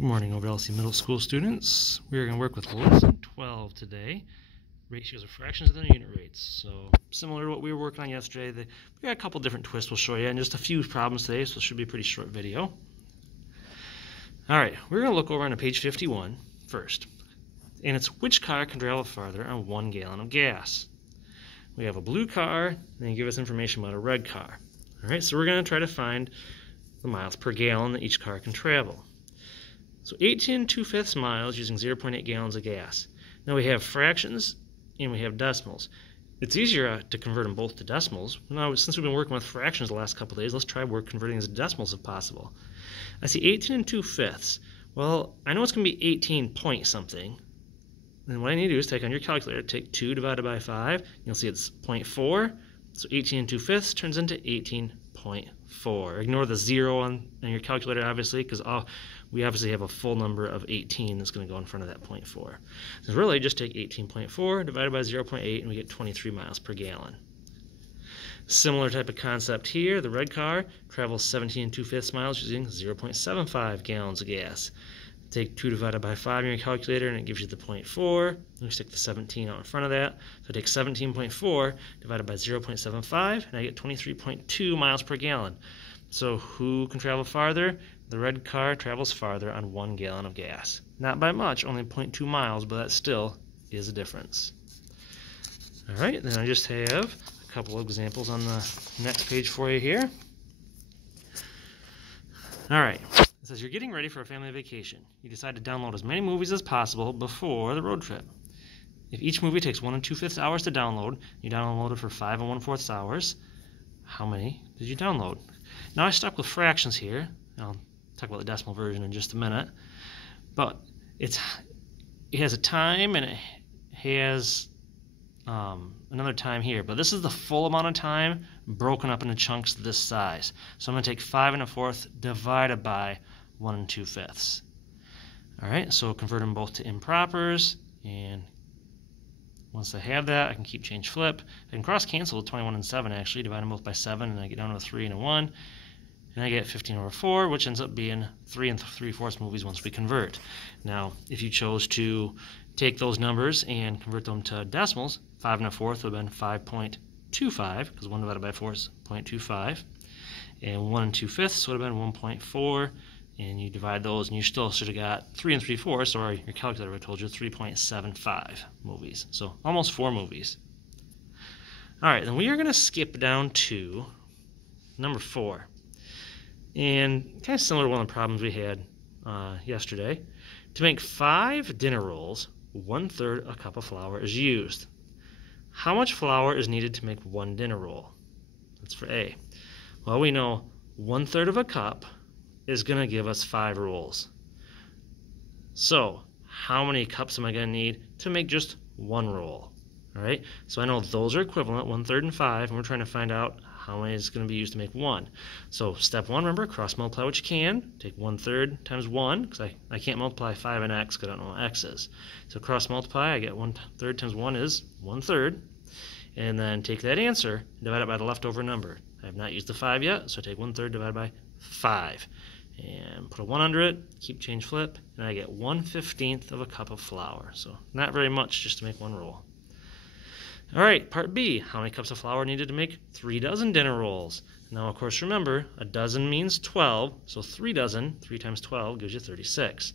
Good morning, Overlc Middle School students. We are going to work with lesson 12 today, ratios of fractions and their unit rates. So similar to what we were working on yesterday, we got a couple different twists we'll show you and just a few problems today, so it should be a pretty short video. All right, we're going to look over on page 51 first, and it's which car can travel farther on 1 gallon of gas. We have a blue car, and they give us information about a red car. All right, so we're going to try to find the miles per gallon that each car can travel. So 18 2/5 miles using 0.8 gallons of gas. Now we have fractions and we have decimals. It's easier to convert them both to decimals. Now, since we've been working with fractions the last couple of days, let's try converting these to decimals if possible. I see 18 2/5. Well, I know it's going to be 18 point something. And what I need to do is take on your calculator, take 2 divided by 5. You'll see it's 0.4. So 18 2/5 turns into 18.4. Ignore the 0 on your calculator, obviously, because we obviously have a full number of 18 that's going to go in front of that 0.4. So really, just take 18.4 divided by 0.8, and we get 23 miles per gallon. Similar type of concept here. The red car travels 17 2/5 miles using 0.75 gallons of gas. Take 2 divided by 5 in your calculator, and it gives you the 0.4. We stick the 17 out in front of that. So take 17.4 divided by 0.75, and I get 23.2 miles per gallon. So who can travel farther? The red car travels farther on 1 gallon of gas. Not by much, only 0.2 miles, but that still is a difference. All right, then I just have a couple of examples on the next page for you here. All right. It says you're getting ready for a family vacation. You decide to download as many movies as possible before the road trip. If each movie takes 1 2/5 hours to download, you download it for 5 1/4 hours. How many did you download? Now I stuck with fractions here. I'll talk about the decimal version in just a minute. But it has a time and it has another time here. But this is the full amount of time broken up into chunks this size. So I'm going to take 5 1/4 divided by 1 2/5. All right, so convert them both to impropers, and once I have that, I can keep, change, flip. I can cross cancel 21 and 7 actually, divide them both by 7, and I get down to a 3 and a 1, and I get 15/4, which ends up being 3 3/4 movies once we convert. Now, if you chose to take those numbers and convert them to decimals, 5 1/4 would have been 5.25, because 1 divided by 4 is 0.25, and 1 2/5 would have been 1.4, and you divide those, and you still should have got 3 3/4, or your calculator would have told you 3.75 movies. So almost 4 movies. All right, then we are going to skip down to number 4. And kind of similar to one of the problems we had yesterday. To make 5 dinner rolls, 1/3 a cup of flour is used. How much flour is needed to make 1 dinner roll? That's for A. Well, we know 1/3 of a cup is going to give us 5 rolls. So how many cups am I going to need to make just 1 roll? All right, so I know those are equivalent, 1/3 and 5, and we're trying to find out how many is going to be used to make 1. So step 1, remember, cross multiply what you can. Take 1/3 times 1, because I can't multiply 5 and x because I don't know what x is. So cross multiply, I get 1/3 times 1 is 1/3. And then take that answer and divide it by the leftover number. I have not used the 5 yet, so take 1/3 divided by 5. And put a 1 under it, keep, change, flip, and I get 1/15 of a cup of flour. So not very much just to make 1 roll. All right, part B, how many cups of flour needed to make 3 dozen dinner rolls? Now, of course, remember, a dozen means 12, so 3 dozen, 3 times 12 gives you 36.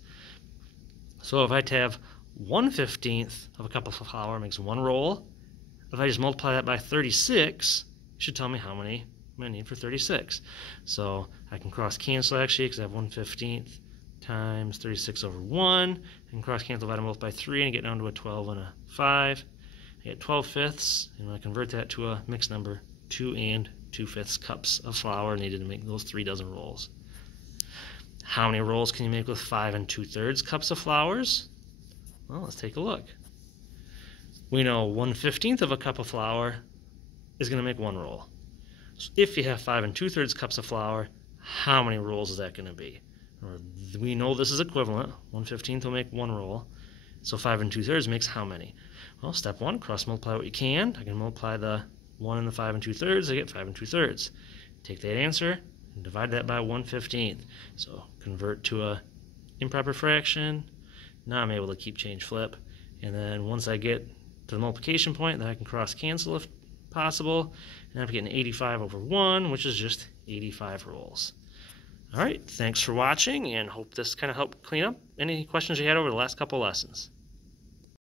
So if I have 1/15 of a cup of flour makes 1 roll, if I just multiply that by 36, it should tell me how many I need for 36. So I can cross cancel actually, because I have 1/15 times 36 over 1. I can cross cancel, divide them both by 3, and get down to a 12 and a 5. I get 12/5, and when I convert that to a mixed number, 2 2/5 cups of flour needed to make those 3 dozen rolls. How many rolls can you make with 5 2/3 cups of flours? Well, let's take a look. We know 1/15 of a cup of flour is going to make 1 roll. So if you have 5 2/3 cups of flour, how many rolls is that going to be? We know this is equivalent. 1/15 will make 1 roll. So 5 2/3 makes how many? Well, step 1, cross multiply what you can. I can multiply the 1 and the 5 2/3. I get 5 2/3. Take that answer and divide that by 1/15. So convert to a improper fraction. Now I'm able to keep change flip. And then once I get to the multiplication point, then I can cross cancel if possible. And I'm getting 85 over 1, which is just 85 rolls. All right, thanks for watching, and hope this kind of helped clean up any questions you had over the last couple lessons.